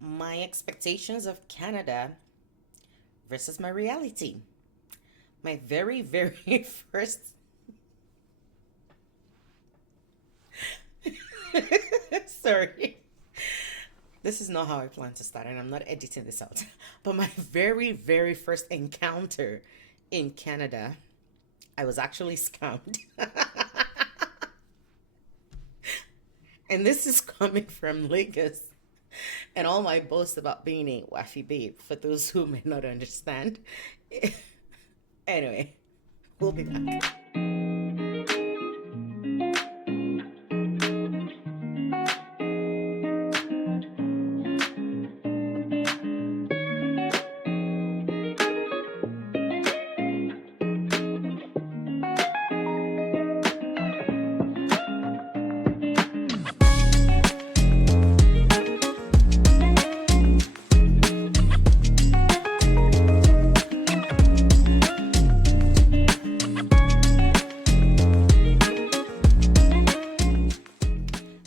My expectations of Canada versus my reality. My very, very first. Sorry. This is not how I plan to start, and I'm not editing this out. But my very, very first encounter in Canada, I was actually scammed. And this is coming from Lagos. And all my boasts about being a waffy babe, for those who may not understand. Anyway, we'll be back.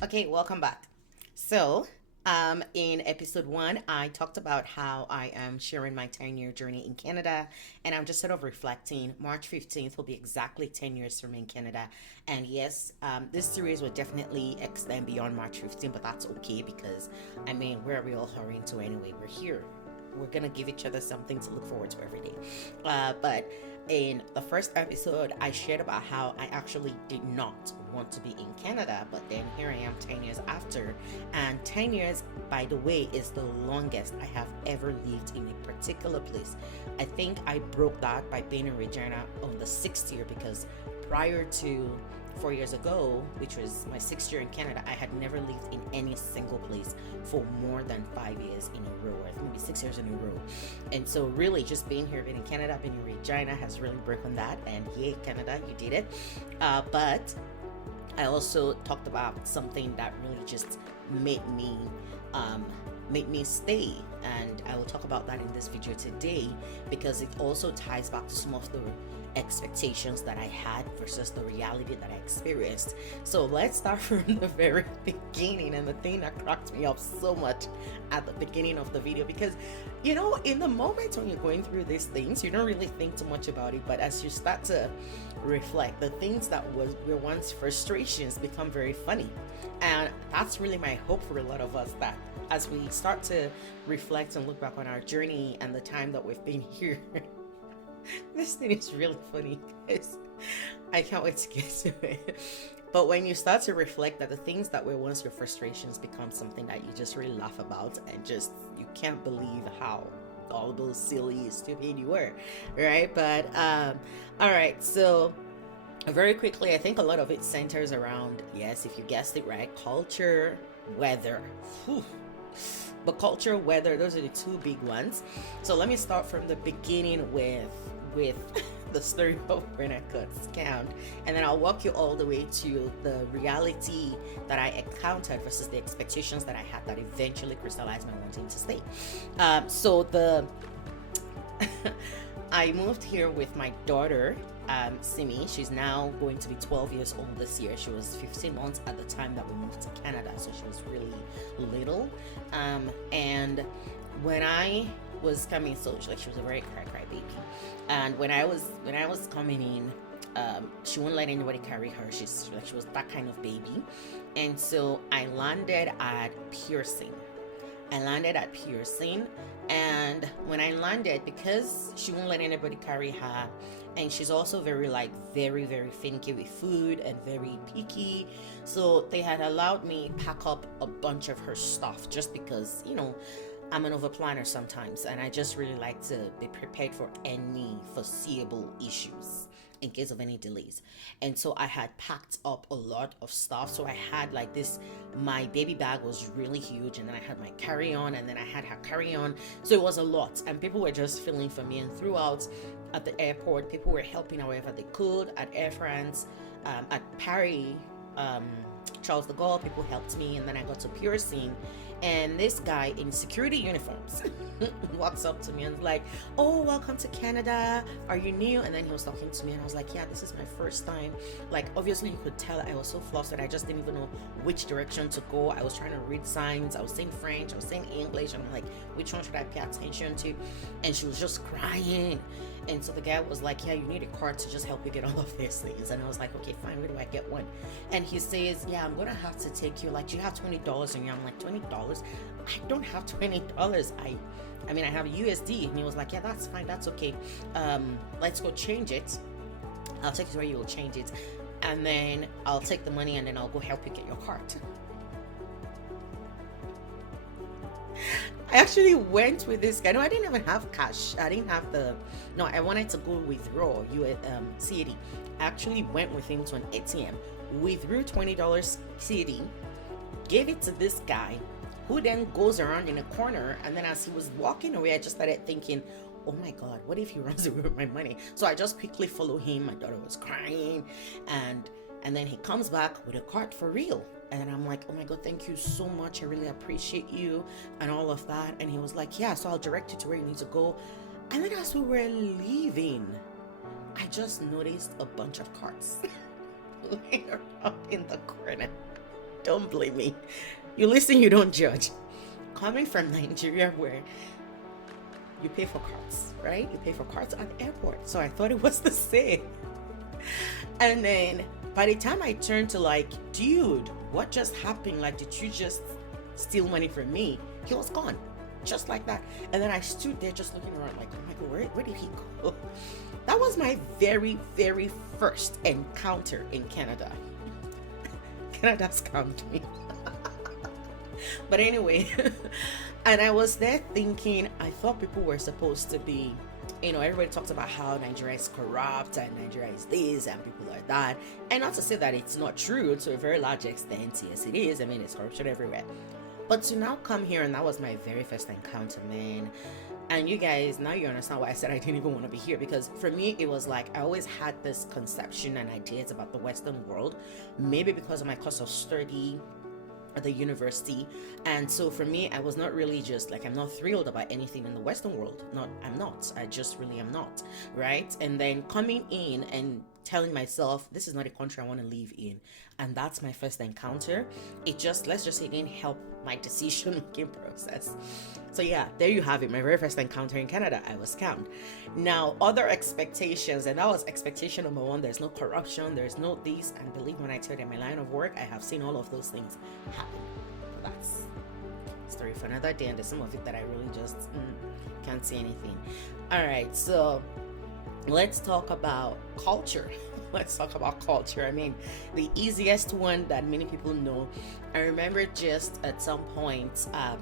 Okay, welcome back. So, in episode one, I talked about how I am sharing my 10-year journey in Canada, and I'm just sort of reflecting. March 15th will be exactly 10 years for me in Canada. And yes, this series will definitely extend beyond March 15th, but that's okay because, I mean, where are we all hurrying to anyway? We're here. We're gonna give each other something to look forward to every day. But in the first episode, I shared about how I actually did not want to be in Canada, but then here I am 10 years after. And 10 years, by the way, is the longest I have ever lived in a particular place. I think I broke that by being in Regina on the sixth year because prior to 4 years ago, which was my sixth year in Canada, I had never lived in any single place for more than 5 years in a row, or maybe 6 years in a row. And so, really, just being here, being in Canada, being in Regina has really broken that. And yay, Canada, you did it. But I also talked about something that really just made me um, made me stay, and I will talk about that in this video today because it also ties back to some of the expectations that I had versus the reality that I experienced. So let's start from the very beginning, and the thing that cracked me up so much at the beginning of the video, because in the moment when you're going through these things, you don't really think too much about it, but as you start to reflect, the things that were once frustrations become very funny. And that's really my hope for a lot of us, that as we start to reflect and look back on our journey and the time that we've been here, this thing is really funny, guys. I can't wait to get to it. But when you start to reflect that the things that were once your frustrations become something that you just really laugh about, and just you can't believe how all those silly, stupid you were, right? But all right, so very quickly, I think a lot of it centers around, yes, if you guessed it right, culture, weather. Whew. But culture, weather, those are the two big ones. So let me start from the beginning with the story of when I got scammed, and then I'll walk you all the way to the reality that I encountered versus the expectations that I had that eventually crystallized my wanting to stay. So the I moved here with my daughter, Simi. She's now going to be 12 years old this year. She was 15 months at the time that we moved to Canada, so she was really little. And when I was coming, so she was a very cry baby. And when I was coming in, she wouldn't let anybody carry her. She was that kind of baby. And so I landed at Pearson. And when I landed, because she won't let anybody carry her, and she's also very, like, very, very finicky with food and very picky, so they had allowed me pack up a bunch of her stuff just because, I'm an overplanner sometimes, and I just really like to be prepared for any foreseeable issues in case of any delays. And so I had packed up a lot of stuff. So I had like this, my baby bag was really huge, and then I had my carry-on, and then I had her carry-on. So it was a lot, and people were just filling for me. And throughout at the airport, people were helping however they could. At Air France, at Paris, Charles de Gaulle, people helped me, and then I got to Pearson, And this guy in security uniforms walks up to me and is like, "Oh, welcome to Canada. Are you new?" And then he was talking to me, and I was like, "Yeah, this is my first time." Like, obviously, you could tell I was so flustered. I just didn't even know which direction to go. I was trying to read signs. I was saying French. I was saying English. And I'm like, which one should I pay attention to? And she was just crying. And so the guy was like, "Yeah, you need a card to just help you get all of these things." And I was like, "Okay, fine. Where do I get one?" And he says, "Yeah, I'm gonna have to take you. Like, do you have $20 in you?" I'm like, $20? I don't have $20. I mean, I have USD. And he was like, "Yeah, that's fine. That's okay. Let's go change it. I'll take you to where you'll change it, and then I'll take the money, and then I'll go help you get your card." I actually went with this guy. No, I didn't even have cash. I didn't have the. No, I wanted to go withdraw CAD. I actually went with him to an ATM, withdrew $20 CAD, gave it to this guy, who then goes around in a corner. And then as he was walking away, I just started thinking, "Oh my God, what if he runs away with my money?" So I just quickly follow him. My daughter was crying, and then he comes back with a card for real. And I'm like, "Oh my God, thank you so much. I really appreciate you," and all of that. And he was like, "Yeah, so I'll direct you to where you need to go." And then as we were leaving, I just noticed a bunch of cards laying around in the corner. Don't blame me. You listen, you don't judge. Coming from Nigeria, where you pay for cards, right? You pay for cards at the airport. So I thought it was the same. And then by the time I turned to like, "Dude, what just happened? Like, did you just steal money from me?" He was gone. Just like that. And then I stood there just looking around like, "Oh my God, where did he go?" That was my very, very first encounter in Canada. Canada scammed me. But anyway, and I was there thinking, I thought people were supposed to be, everybody talks about how Nigeria is corrupt and Nigeria is this and people are that. And not to say that it's not true, to a very large extent, yes, it is. I mean, it's corruption everywhere. But to now come here, and that was my very first encounter, man. And you guys, now you understand why I said I didn't even want to be here. Because for me, it was like I always had this conception and ideas about the Western world. Maybe because of my course of study at the university. And so for me, I was not really just like, I'm not thrilled about anything in the Western world. I'm not. I just really am not. Right? And then coming in and telling myself, this is not a country I want to live in. And that's my first encounter. It just, let's just say, it didn't help my decision making process. So yeah, there you have it. My very first encounter in Canada, I was scammed. Now, other expectations, and that was expectation number one. There's no corruption, there's no this. And believe me when I tell you, in my line of work, I have seen all of those things happen. But that's a story for another day. And there's some of it that I really just can't say anything. All right, so let's talk about culture. Let's talk about culture. I mean, the easiest one that many people know. I remember just at some point, at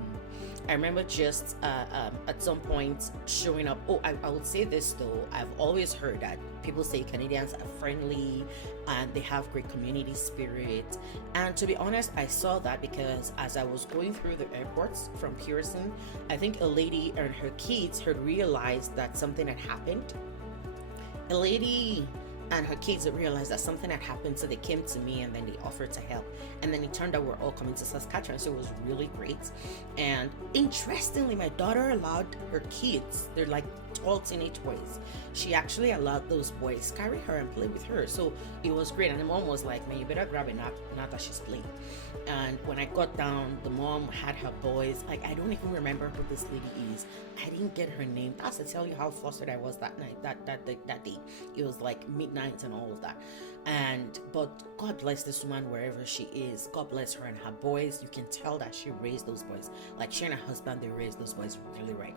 some point showing up. Oh, I would say this though. I've always heard that people say Canadians are friendly and they have great community spirit. And to be honest, I saw that because as I was going through the airports from Pearson, I think a lady and her kids had realized that something had happened. A lady and her kids realized that something had happened, so they came to me and then they offered to help. And then it turned out we're all coming to Saskatchewan, so it was really great. And interestingly, my daughter allowed her kids, they're like tall teenage boys, she actually allowed those boys carry her and play with her. So it was great. And the mom was like, "Man, you better grab a nap now that she's playing." And when I got down, the mom had her boys. Like, I don't even remember who this lady is. I didn't get her name. That's to tell you how flustered I was that night, that day. It was like midnight and all of that. But God bless this woman wherever she is. God bless her and her boys. You can tell that she raised those boys. Like, she and her husband, they raised those boys really right.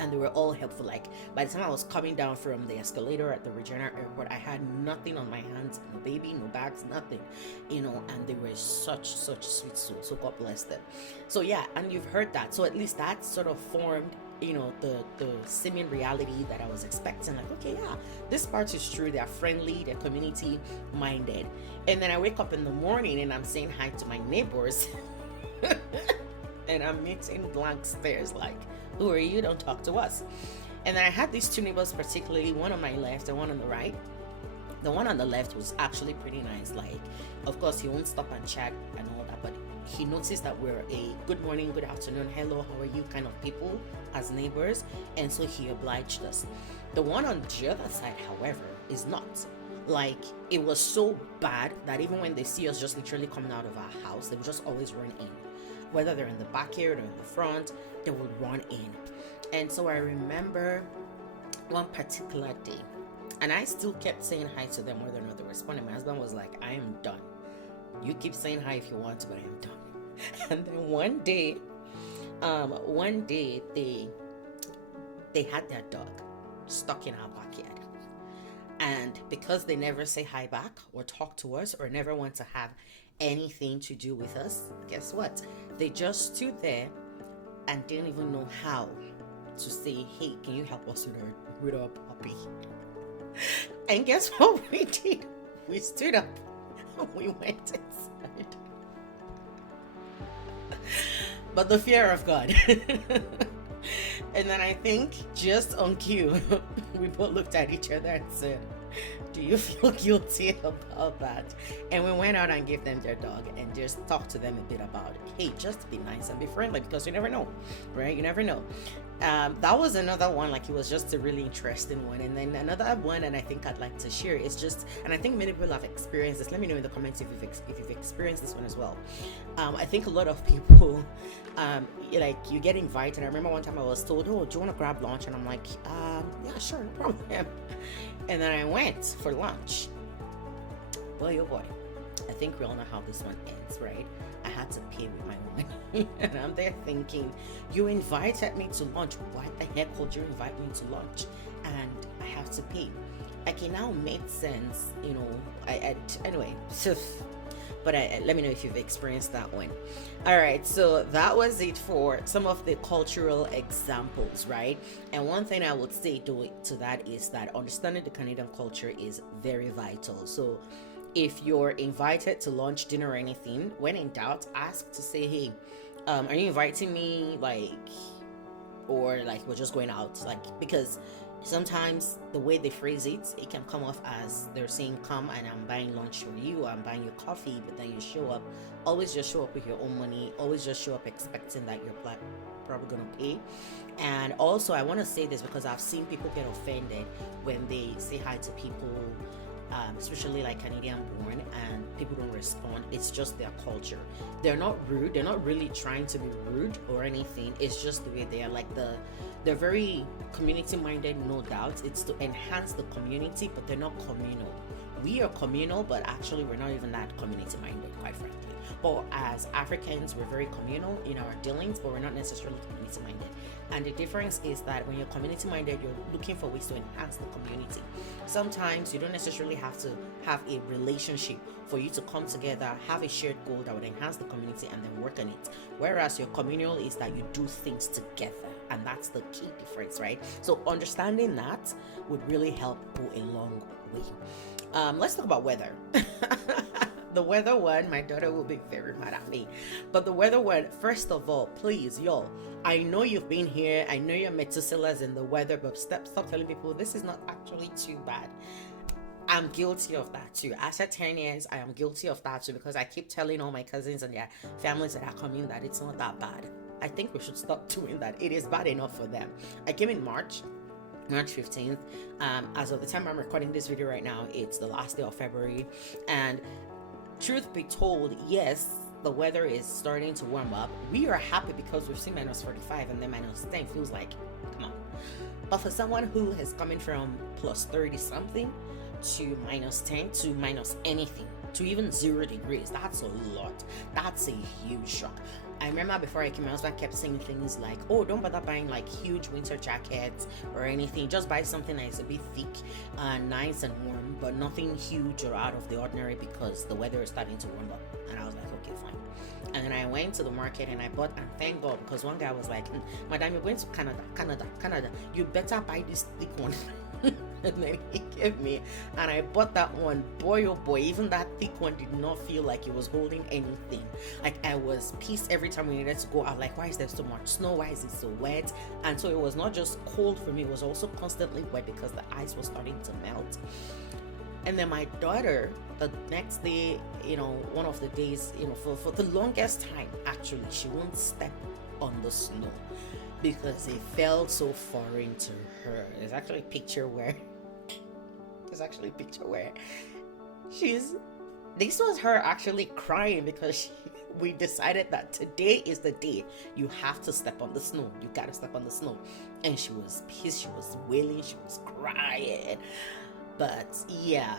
And they were all helpful. Like, by the time I was coming down from the escalator at the Regina Airport, I had nothing on my hands, no baby, no bags, nothing, and they were such sweet souls. So God bless them. So yeah, and you've heard that. So at least that sort of formed the seeming reality that I was expecting. Like, okay, yeah, this part is true. They're friendly, they're community minded. And then I wake up in the morning and I'm saying hi to my neighbors and I'm meeting blank stares like, "Who are you? Don't talk to us." And then I had these two neighbors, particularly one on my left and one on the right. The one on the left was actually pretty nice. Like, of course, he won't stop and chat and all that, but he noticed that we're a good morning, good afternoon, hello, how are you kind of people as neighbors, and so he obliged us. The one on the other side, however, is not. Like, it was so bad that even when they see us just literally coming out of our house, they would just always run in. Whether they're in the backyard or in the front, they would run in. And so I remember one particular day, and I still kept saying hi to them whether or not they responded. My husband was like, I am done. You keep saying hi if you want to, but I am done. And then one day they had their dog stuck in our backyard. And because they never say hi back or talk to us or never want to have anything to do with us, guess what? They just stood there and didn't even know how to say, hey, can you help us with our puppy? And guess what we did? We stood up and we went inside. But the fear of God. And then I think just on cue, we both looked at each other and said, do you feel guilty about that? And we went out and gave them their dog and just talked to them a bit about it. Hey, just be nice and be friendly, because you never know, right? You never know. That was another one, like, it was just a really interesting one. And then another one, and I think I'd like to share, is just, and I think many people have experienced this. Let me know in the comments if you've experienced this one as well. I think a lot of people, like, you get invited. I remember one time I was told, oh, do you want to grab lunch? And I'm like, yeah, sure, no problem. And then I went for lunch. Boy, oh boy, I think we all know how this one ends, right? I had to pay with my money. And I'm there thinking, you invited me to lunch. Why the heck would you invite me to lunch? And I have to pay. Like, it now made sense, you know. Anyway, so, but let me know if you've experienced that one. All right, so that was it for some of the cultural examples, right? And one thing I would say to that is that understanding the Canadian culture is very vital. So if you're invited to lunch, dinner, or anything, when in doubt, ask to say, hey, are you inviting me, like, or like we're just going out, like, because sometimes the way they phrase it, it can come off as they're saying, come and I'm buying lunch for you, I'm buying you coffee, but then you show up. Always just show up with your own money. Always just show up expecting that you're probably gonna pay. And also, I want to say this because I've seen people get offended when they say hi to people, especially like Canadian born, and people don't respond. It's just their culture. They're not rude. They're not really trying to be rude or anything. It's just the way they are. Like, they're very community minded, no doubt. It's to enhance the community, but they're not communal. We are communal, but actually we're not even that community minded, quite frankly. But as Africans, we're very communal in our dealings, but we're not necessarily community minded. And the difference is that when you're community minded, you're looking for ways to enhance the community. Sometimes you don't necessarily have to have a relationship for you to come together, have a shared goal that would enhance the community, and then work on it. Whereas your communal is that you do things together, and that's the key difference, right? So understanding that would really help go a long way. Let's talk about weather. The weather one, my daughter will be very mad at me. But the weather one, first of all, please, y'all, I know you've been here. I know you're Methuselahs in the weather, but stop telling people this is not actually too bad. I'm guilty of that too. After 10 years, I am guilty of that too, because I keep telling all my cousins and their families that are coming that it's not that bad. I think we should stop doing that. It is bad enough for them. I came in March 15th. As of the time I'm recording this video right now, it's the last day of February. And truth be told, yes, the weather is starting to warm up. We are happy because we've seen minus 45 and then minus 10 feels like, come on. But for someone who is coming from plus 30 something to minus 10 to minus anything to even 0 degrees, that's a lot. That's a huge shock. I remember before I came, my husband kept saying things like, oh, don't bother buying like huge winter jackets or anything. Just buy something that's a bit thick and nice and warm, but nothing huge or out of the ordinary because the weather is starting to warm up. And I was like, okay, fine. And then I went to the market and I bought, and thank God, because one guy was like, Madam, you're going to Canada. You better buy this thick one. And then he gave me, and I bought that one. Boy, oh boy, even that thick one did not feel like it was holding anything. Like, I was pissed every time we needed to go out. Like, why is there so much snow? Why is it so wet? And so it was not just cold for me, it was also constantly wet because the ice was starting to melt. And then my daughter, the next day, one of the days, for the longest time, actually, she won't step on the snow because it felt so foreign to her. There's actually a picture where she's this was her actually crying because we decided that today is the day you have to step on the snow. You gotta step on the snow. And she was pissed, she was wailing, she was crying. But yeah,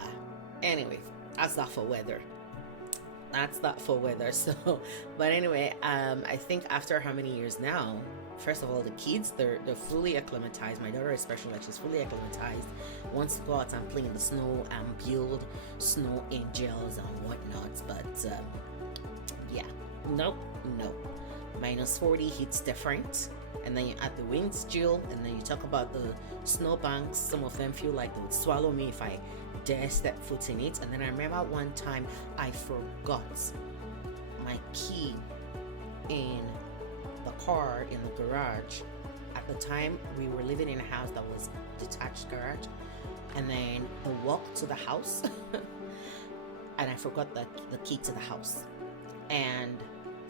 anyway, that's that for weather. That's that for weather. So, but anyway, I think after how many years now, first of all, the kids, they're fully acclimatized. My daughter especially, like, she's fully acclimatized, wants to go out and play in the snow and build snow angels and whatnot. But yeah, nope, no. -40 hits different. And then you add the winds chill, and then you talk about the snowbanks. Some of them feel like they would swallow me if I dare step foot in it. And then I remember one time I forgot my key in the car in the garage. At the time, we were living in a house that was detached garage, and then the walk to the house and I forgot the key to the house. And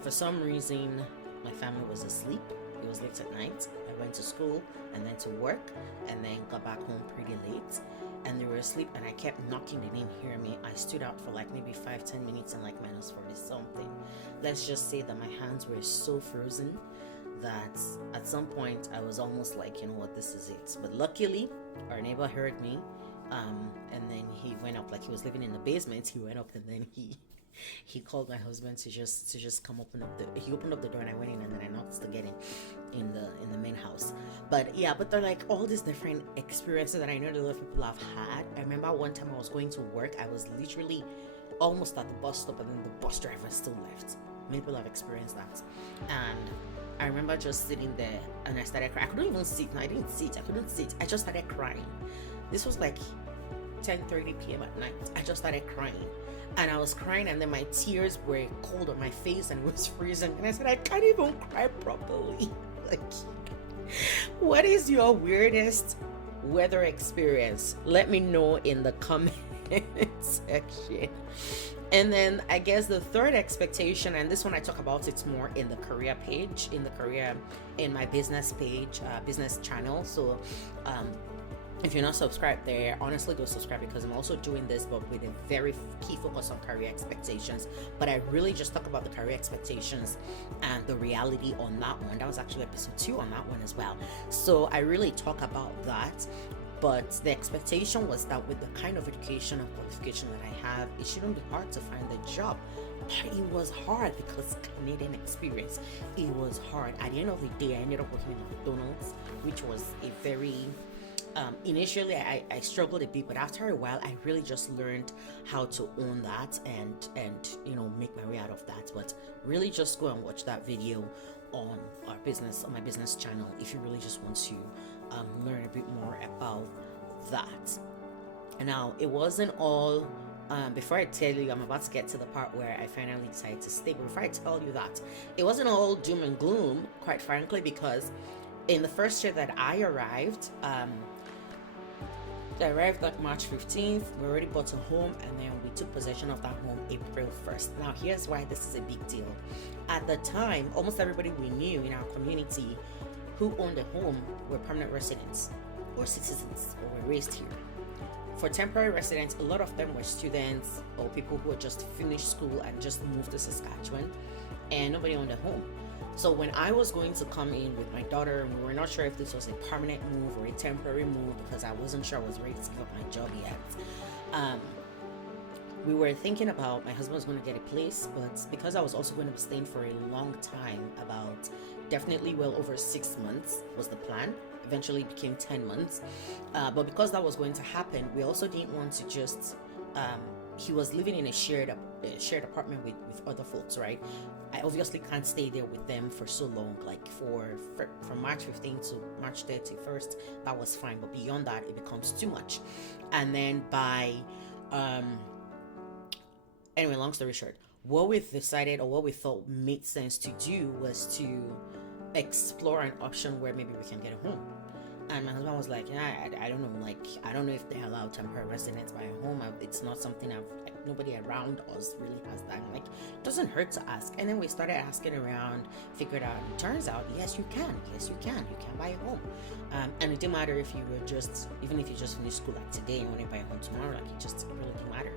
for some reason, my family was asleep. It was late at night. I went to school and then to work, and then got back home pretty late, and they were asleep, and I kept knocking. They didn't hear me. I stood out for like maybe 5-10 minutes and like -40 something. Let's just say that my hands were so frozen that at some point I was almost like, you know what, this is it. But luckily our neighbor heard me, and then he went up, like he was living in the basement. He went up, and then he called my husband to just come he opened up the door, and I went in, and then I knocked to get in the main house. But yeah, but they're like all these different experiences that I know that a lot of people have had. I remember one time I was going to work. I was literally almost at the bus stop, and then the bus driver still left. Many people have experienced that. And I remember just sitting there, and I started crying. I couldn't even sit. No, I didn't sit. I couldn't sit. I just started crying. This was like 10:30 p.m. at night. I just started crying. And I was crying, and then my tears were cold on my face, and it was freezing. And I said, I can't even cry properly. Like, what is your weirdest weather experience? Let me know in the comment section. And then I guess the third expectation, and this one I talk about it more in the career page, in my business page, business channel. So if you're not subscribed there, honestly go subscribe, because I'm also doing this but with a very key focus on career expectations. But I really just talk about the career expectations and the reality on that one. That was actually episode 2 on that one as well. So I really talk about that. But the expectation was that with the kind of education and qualification that I have, it shouldn't be hard to find the job. But it was hard because Canadian experience, it was hard. At the end of the day, I ended up working in McDonald's, which was a very initially I struggled a bit, but after a while I really just learned how to own that and make my way out of that. But really just go and watch that video on my business channel if you really just want to learn a bit more about that. And now it wasn't all before I tell you, I'm about to get to the part where I finally decided to stay. Before I tell you that, it wasn't all doom and gloom, quite frankly, because in the first year that I arrived like March 15th. We already bought a home, and then we took possession of that home April 1st. Now, here's why this is a big deal. At the time, almost everybody we knew in our community who owned a home were permanent residents or citizens or were raised here. For temporary residents, a lot of them were students or people who had just finished school and just moved to Saskatchewan, and nobody owned a home. So when I was going to come in with my daughter, and we were not sure if this was a permanent move or a temporary move, because I wasn't sure I was ready to give up my job yet. We were thinking about, my husband was going to get a place, but because I was also going to be staying for a long time, about definitely well over 6 months was the plan. Eventually it became 10 months. But because that was going to happen, we also didn't want to just, he was living in a shared apartment with other folks, right? I obviously can't stay there with them for so long, like from March 15th to March 31st, that was fine, but beyond that it becomes too much. And then anyway, long story short, what we decided, or what we thought made sense to do, was to explore an option where maybe we can get a home. And my husband was like, yeah, I don't know, like, I don't know if they allow temporary residents by home. It's not something like, nobody around us really has that. I'm like, it doesn't hurt to ask. And then we started asking around, figured out, it turns out, yes, you can. Yes, you can. You can buy a home. And it didn't matter if you were just, even if you just finished school like today and want to buy a home tomorrow, like, it just really didn't matter.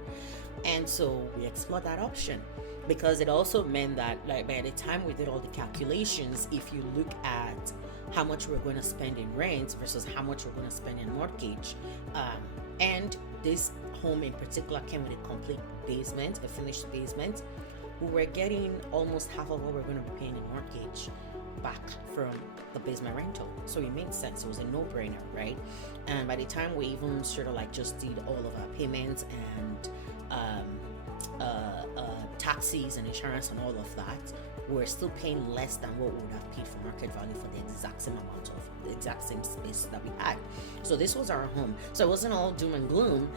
And so we explored that option, because it also meant that, like, by the time we did all the calculations, if you look at how much we're going to spend in rent versus how much we're going to spend in mortgage, and this home in particular came with a complete basement, a finished basement, we were getting almost half of what we're going to be paying in mortgage back from the basement rental. So it made sense. It was a no-brainer, right? And by the time we even sort of like just did all of our payments and taxes and insurance and all of that, we're still paying less than what we would have paid for market value for the exact same amount of the exact same space that we had. So this was our home. So it wasn't all doom and gloom,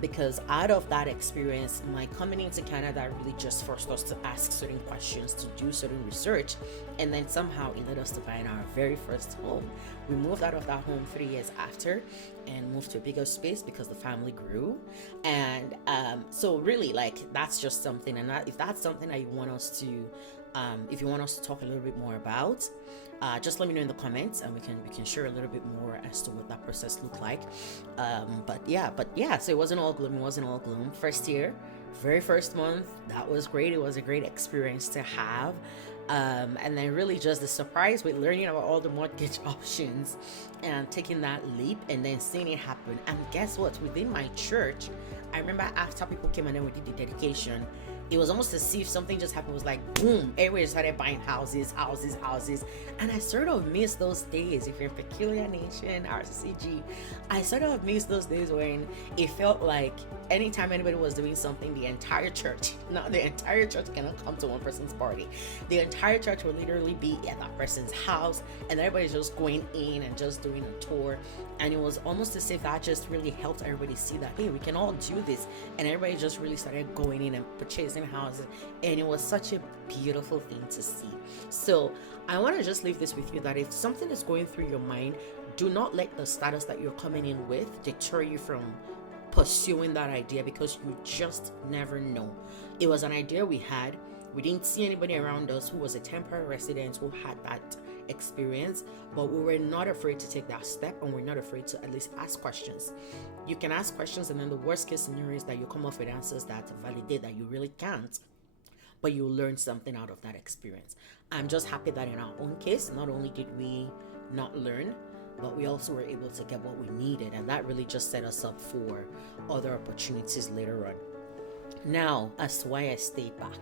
because out of that experience, my coming into Canada really just forced us to ask certain questions, to do certain research, and then somehow it led us to find our very first home. We moved out of that home 3 years after and moved to a bigger space because the family grew. And so really, like, that's just something. And if that's something that you want us to if you want us to talk a little bit more about, just let me know in the comments, and we can share a little bit more as to what that process looked like. But yeah, so it wasn't all gloom. First year, very first month, that was great. It was a great experience to have. And then really just the surprise with learning about all the mortgage options and taking that leap and then seeing it happen. And guess what? Within my church, I remember after people came and then we did the dedication, it was almost as if something just happened. It was like, boom, everybody started buying houses. And I sort of miss those days. If you're in Peculiar Nation, RCCG, I sort of miss those days when it felt like anytime anybody was doing something, the entire church, not the entire church cannot come to one person's party. The entire church would literally be at that person's house, and everybody's just going in and just doing a tour. And it was almost as if that just really helped everybody see that, hey, we can all do this. And everybody just really started going in and purchasing houses, and it was such a beautiful thing to see. So I want to just leave this with you, that if something is going through your mind, do not let the status that you're coming in with deter you from pursuing that idea, because you just never know. It was an idea we had. We didn't see anybody around us who was a temporary resident who had that experience, but we were not afraid to take that step, and we're not afraid to at least ask questions. You can ask questions, and then the worst case scenario is that you come up with answers that validate that you really can't, but you learn something out of that experience. I'm just happy that in our own case, not only did we not learn, but we also were able to get what we needed, and that really just set us up for other opportunities later on. Now, as to why I stayed back,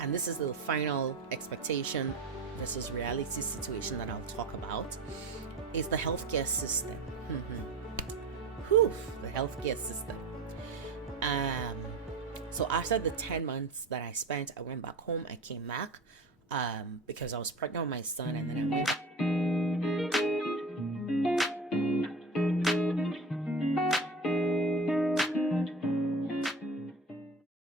and this is the final expectation versus reality situation that I'll talk about, is the healthcare system. The healthcare system. So after the 10 months that I spent, I went back home. I came back because I was pregnant with my son, and then I went